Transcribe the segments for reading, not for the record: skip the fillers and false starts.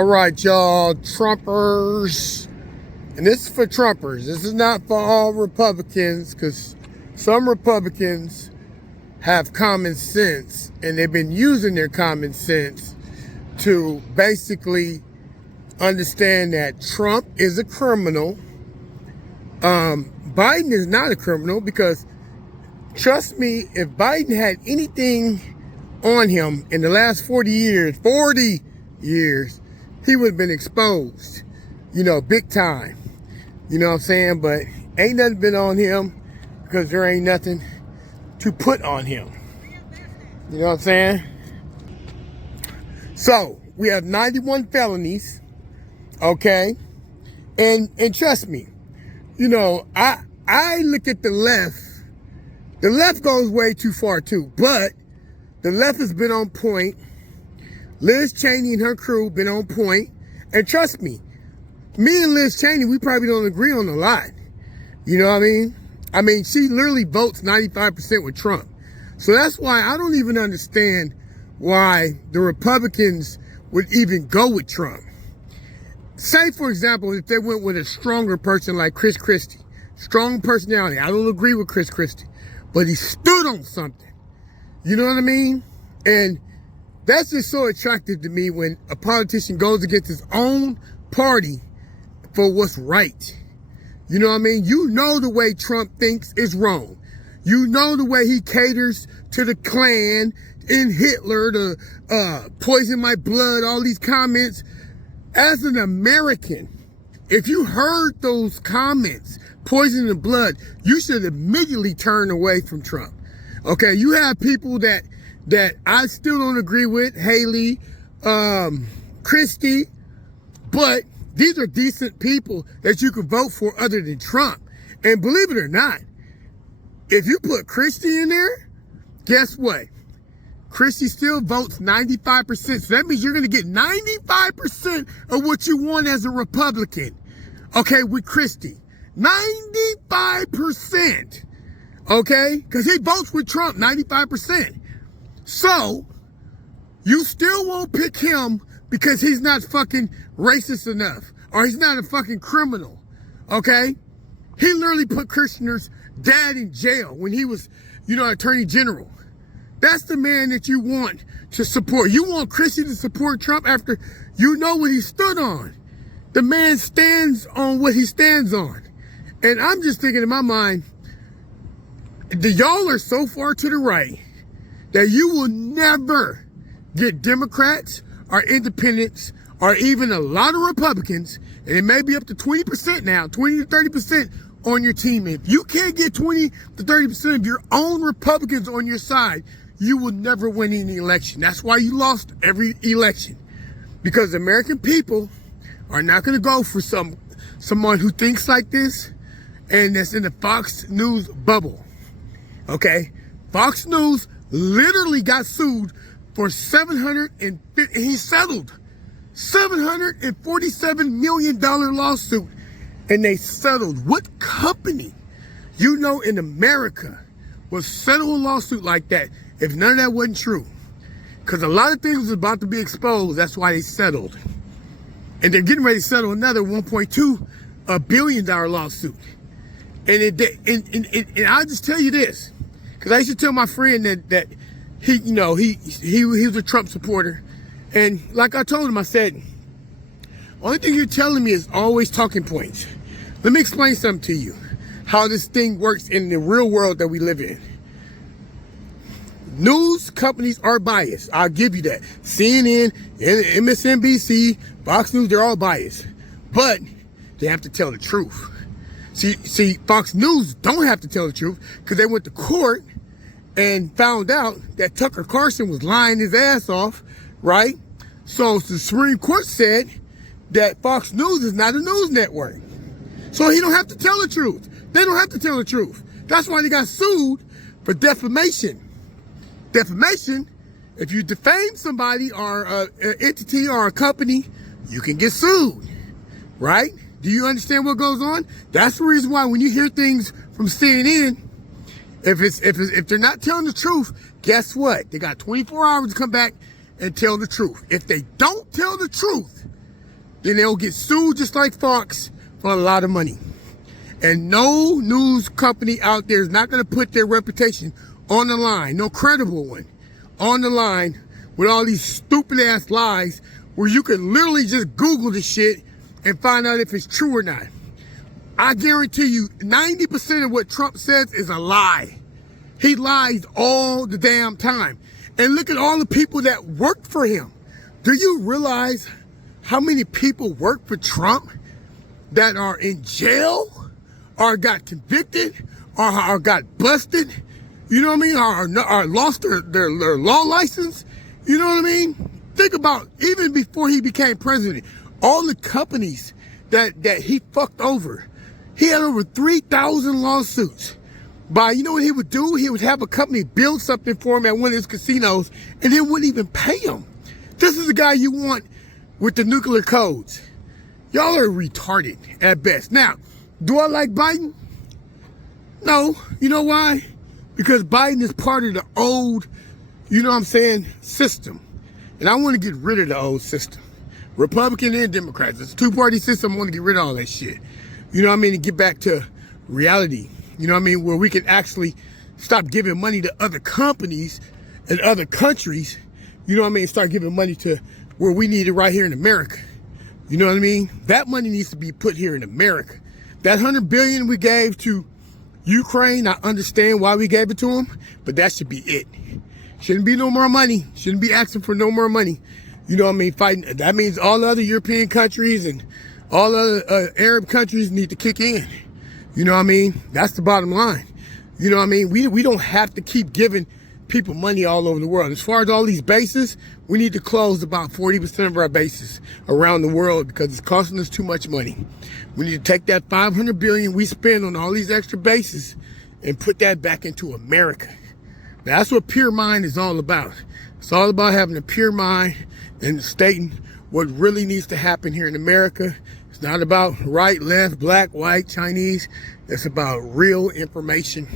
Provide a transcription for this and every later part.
All right, y'all, Trumpers. And this is for Trumpers. This is not for all Republicans, because some Republicans have common sense, and they've been using their common sense to basically understand that Trump is a criminal. Biden is not a criminal, because trust me, if Biden had anything on him in the last 40 years, he would have been exposed, big time. You know what I'm saying? But ain't nothing been on him, because there ain't nothing to put on him. You know what I'm saying? So we have 91 felonies, okay? And trust me, I look at the left. The left goes way too far too, but the left has been on point. Liz Cheney and her crew been on point. And trust me, me and Liz Cheney, we probably don't agree on a lot. You know what I mean? I mean, she literally votes 95% with Trump. So that's why I don't even understand why the Republicans would even go with Trump. Say, for example, if they went with a stronger person like Chris Christie, strong personality. I don't agree with Chris Christie, but he stood on something. You know what I mean? And that's just so attractive to me when a politician goes against his own party for what's right. You know what I mean? You know the way Trump thinks is wrong. You know the way he caters to the Klan and Hitler, to poison my blood, all these comments. As an American, if you heard those comments, poison the blood, you should immediately turn away from Trump. Okay, you have people that I still don't agree with, Haley, Christie, but these are decent people that you could vote for other than Trump. And believe it or not, if you put Christie in there, guess what? Christie still votes 95%. So that means you're going to get 95% of what you want as a Republican. Okay, with Christie. 95%. Okay? Because he votes with Trump 95%. So, you still won't pick him because he's not fucking racist enough. Or he's not a fucking criminal. Okay? He literally put Kushner's dad in jail when he was, attorney general. That's the man that you want to support. You want Christie to support Trump after you know what he stood on. The man stands on what he stands on. And I'm just thinking in my mind, y'all are so far to the right that you will never get Democrats or independents or even a lot of Republicans, and it may be up to 20% now, 20 to 30% on your team. If you can't get 20 to 30% of your own Republicans on your side, you will never win any election. That's why you lost every election. Because the American people are not going to go for someone who thinks like this and that's in the Fox News bubble. Okay? Fox News literally got sued for he settled $747 million lawsuit, and they settled. What company in America will settle a lawsuit like that if none of that wasn't true? Because a lot of things was about to be exposed. That's why they settled. And they're getting ready to settle another $1.2 billion lawsuit. And I'll just tell you this, because I used to tell my friend that he was a Trump supporter. And like I told him, I said, only thing you're telling me is always talking points. Let me explain something to you, how this thing works in the real world that we live in. News companies are biased. I'll give you that. CNN, MSNBC, Fox News, they're all biased. But they have to tell the truth. See, Fox News don't have to tell the truth because they went to court and found out that Tucker Carlson was lying his ass off, right? So the Supreme Court said that Fox News is not a news network. So he don't have to tell the truth. They don't have to tell the truth. That's why they got sued for defamation. Defamation, if you defame somebody or an entity or a company, you can get sued, right? Do you understand what goes on? That's the reason why when you hear things from CNN, if they're not telling the truth, guess what? They got 24 hours to come back and tell the truth. If they don't tell the truth, then they'll get sued just like Fox for a lot of money. And no news company out there is not going to put their reputation on the line, no credible one, on the line with all these stupid ass lies where you can literally just Google the shit and find out if it's true or not. I guarantee you 90% of what Trump says is a lie. He lies all the damn time. And look at all the people that worked for him. Do you realize how many people work for Trump that are in jail or got convicted or got busted? You know what I mean? Or lost their law license? You know what I mean? Think about, even before he became president, all the companies that he fucked over. He had over 3,000 lawsuits. You know what he would do? He would have a company build something for him at one of his casinos and then wouldn't even pay him. This is the guy you want with the nuclear codes. Y'all are retarded at best. Now, do I like Biden? No. You know why? Because Biden is part of the old, you know what I'm saying, system. And I want to get rid of the old system. Republican and Democrats. It's a two-party system. I want to get rid of all that shit. You know what I mean? And get back to reality. You know what I mean? Where we can actually stop giving money to other companies and other countries. You know what I mean? Start giving money to where we need it right here in America. You know what I mean? That money needs to be put here in America. That $100 billion we gave to Ukraine, I understand why we gave it to them, but that should be it. Shouldn't be no more money. Shouldn't be asking for no more money. You know what I mean? Fighting. That means all other European countries and all other Arab countries need to kick in. You know what I mean? That's the bottom line. You know what I mean? We don't have to keep giving people money all over the world. As far as all these bases, we need to close about 40% of our bases around the world because it's costing us too much money. We need to take that $500 billion we spend on all these extra bases and put that back into America. Now, that's what puremind is all about. It's all about having a pure mind and stating what really needs to happen here in America. It's not about right, left, black, white, Chinese. It's about real information.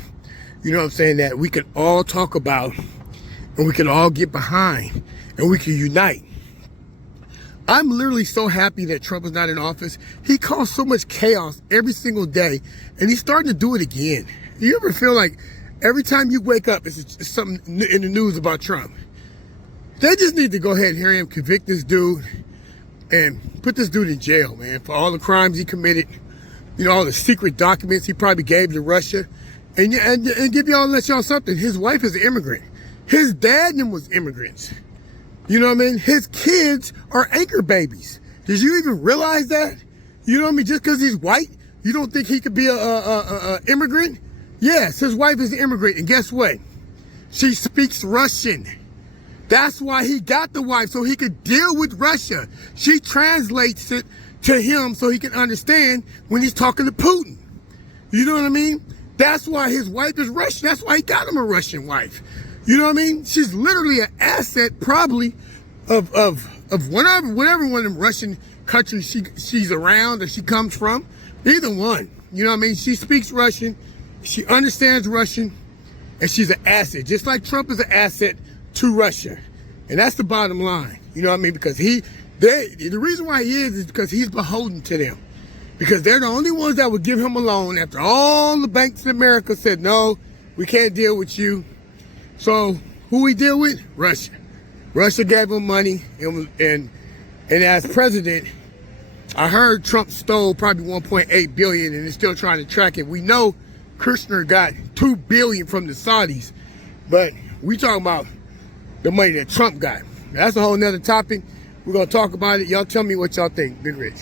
You know what I'm saying? That we can all talk about and we can all get behind and we can unite. I'm literally so happy that Trump is not in office. He caused so much chaos every single day and he's starting to do it again. You ever feel like every time you wake up, it's something in the news about Trump? They just need to go ahead and hear him convict this dude and put this dude in jail, man, for all the crimes he committed. You know, all the secret documents he probably gave to Russia. And give y'all, let y'all something. His wife is an immigrant. His dad and them was immigrants. You know what I mean? His kids are anchor babies. Did you even realize that? You know what I mean? Just because he's white, you don't think he could be a immigrant? Yes, his wife is an immigrant. And guess what? She speaks Russian. That's why he got the wife, so he could deal with Russia. She translates it to him so he can understand when he's talking to Putin. You know what I mean? That's why his wife is Russian. That's why he got him a Russian wife. You know what I mean? She's literally an asset probably of whatever one of them Russian countries she's around or she comes from. Either one. You know what I mean? She speaks Russian. She understands Russian. And she's an asset. Just like Trump is an asset to Russia. And that's the bottom line. You know what I mean? Because the reason why he is because he's beholden to them. Because they're the only ones that would give him a loan after all the banks in America said, no, we can't deal with you. So who we deal with? Russia. Russia gave him money. And as president, I heard Trump stole probably 1.8 billion and is still trying to track it. We know Kushner got 2 billion from the Saudis, but we talking about the money that Trump got. That's a whole nother topic. We're going to talk about it. Y'all tell me what y'all think. Big Rich.